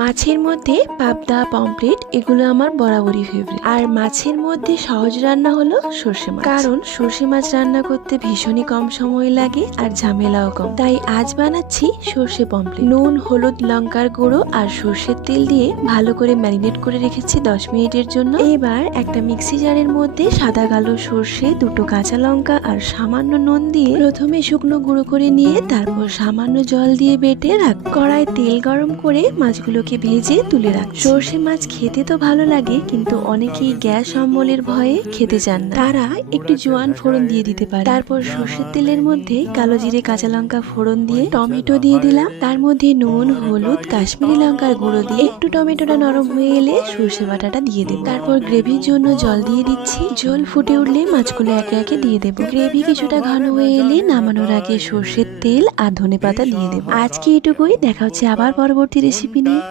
মাছের মধ্যে পাবদা, পমফ্রেট এগুলো আমার বরাবরই ফেভারিট। আর মাছের মধ্যে সহজ রান্না হলো সর্ষে মাছ, কারণ সর্ষে মাছ রান্না করতে ভীষণই কম সময় লাগে আর ঝামেলাও কম। তাই আজ বানাচ্ছি সর্ষে পমফ্রেট। নুন, হলুদ, লঙ্কার গুঁড়ো আর সর্ষের তেল দিয়ে ভালো করে ম্যারিনেট করে রেখেছি 10 মিনিটের জন্য। এবার একটা মিক্সি জারের মধ্যে সাদা কালো সর্ষে, দুটো কাঁচা লঙ্কা আর সামান্য নুন দিয়ে প্রথমে শুকনো গুঁড়ো করে নিয়ে তারপর সামান্য জল দিয়ে বেটে রাখ। কড়ায় তেল গরম করে মাছগুলোকে ভেজে তুলে রাখ। সর্ষে মাছ খেতে তো ভালো লাগে, কিন্তু অনেকেই গ্যাস অম্বলের ভয়ে খেতে চান না, তারা একটু জোয়ান ফোড়ন দিয়ে দিতে পারে। তারপর সর্ষের তেলের মধ্যে কালো জিরে, কাঁচা লঙ্কা ফোড়ন দিয়ে টমেটো দিয়ে দিলাম। তার মধ্যে নুন, হলুদ, কাশ্মীরি লঙ্কার গুঁড়ো দিয়ে একটু টমেটোটা নরম হয়ে এলে সর্ষে বাটাটা দিয়ে দেবো। তারপর গ্রেভির জন্য জল দিয়ে দিচ্ছি। ঝোল ফুটে উঠলে মাছগুলো একে একে দিয়ে দেবো। গ্রেভি কিছুটা ঘন হয়ে এলে নামানোর আগে সর্ষের তেল আর ধনেপাতা দিয়ে দেবো। আজকে এটুকুই, দেখা হচ্ছে আবার পরবর্তী রেসিপি নিয়ে।